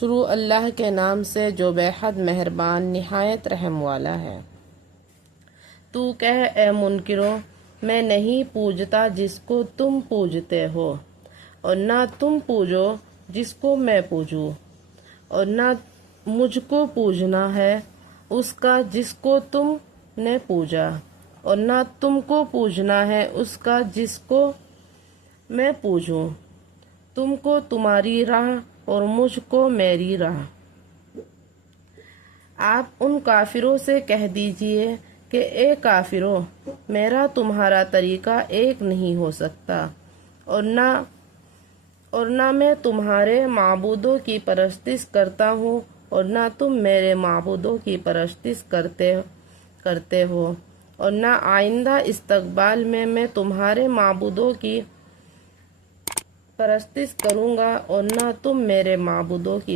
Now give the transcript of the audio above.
شروع اللہ کے نام سے جو بے حد مہربان نہایت رحم والا ہے۔ تو کہہ اے منکرو، میں نہیں پوجتا جس کو تم پوجتے ہو، اور نہ تم پوجو جس کو میں پوجوں، اور نہ مجھ کو پوجنا ہے اس کا جس کو تم نے پوجا، اور نہ تم کو پوجنا ہے اس کا جس کو میں پوجوں، تم کو تمہاری راہ اور مجھ کو میری راہ۔ آپ ان کافروں سے کہہ دیجئے کہ اے کافرو، میرا تمہارا طریقہ ایک نہیں ہو سکتا، اور نہ میں تمہارے معبودوں کی پرستش کرتا ہوں اور نہ تم میرے معبودوں کی پرستش کرتے ہو، اور نہ آئندہ استقبال میں تمہارے معبودوں کی پرستش کروں گا اور نہ تم میرے معبودوں کی